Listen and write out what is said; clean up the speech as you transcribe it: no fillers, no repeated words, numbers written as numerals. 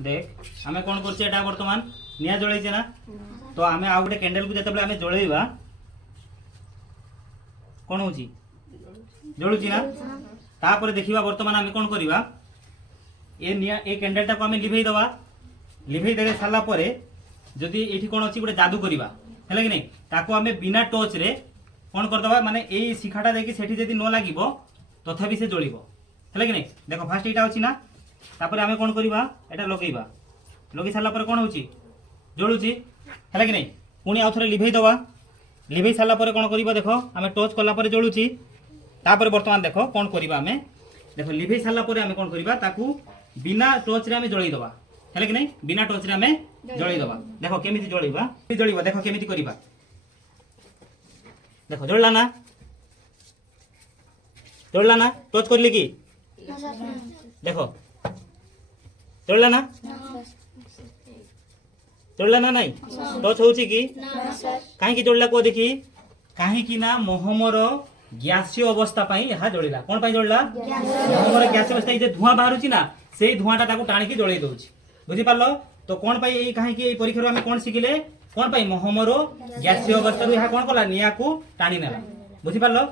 देख आमे कोन करछे एटा वर्तमान निया जळैछे ना तो आमे आ गोटे कैंडल को जतबले आमे जळैबा कोन होची जळुची ना तापर देखिबा वर्तमान आमे कोन करिबा ए निया ए कैंडलटा को आमे लिभेई देले साला परे जदि एठी कोन अछि गोटे जादू करिबा हेला कि नै ताको आमे बिना टॉर्च रे कोन कर दबा माने एई शिखाटा देखि सेठी जदि न लागिबो तथापि से जळिबो हेला कि नै देखो फास्ट एटा अछि ना तापर आमे कोन करिबा एटा लगेइबा लगे साला परे कोन होछि जळुची हेला कि नै पुनी आउथरे लिभेई साला परे कोन करिबा देखो आमे टॉर्च कला परे जळुची तापर वर्तमान देखो कोन करिबा आमे देखो लिभेई साला परे आमे कोन करिबा ताकू बिना टॉर्च रे आमे जळै दबा हेला कि नै बिना टॉर्च रे आमे जळै दबा देखो केमिति जळैबा देखो केमिति करिबा देखो जळला ना टॉर्च करली की देखो जळला ना नहीं टॉर्च होची की काहे की जळला को देखी काहे की ना मोहमर ग्यासीय अवस्था पाई यहा जळिला कोन पाई जळला मोहमर ग्यासीय अवस्था जे धुआं बाहरुची ना सेई धुआंटा ताकू टाणी की जळै दोछि बुझी पारलो तो कोन पाई एई काहे की एई परीक्षा में कोन सिखिले कोन पाई मोहमर ग्यासीय अवस्था रु यहा कोन कला निया को टाणी नेला बुझी पारलो।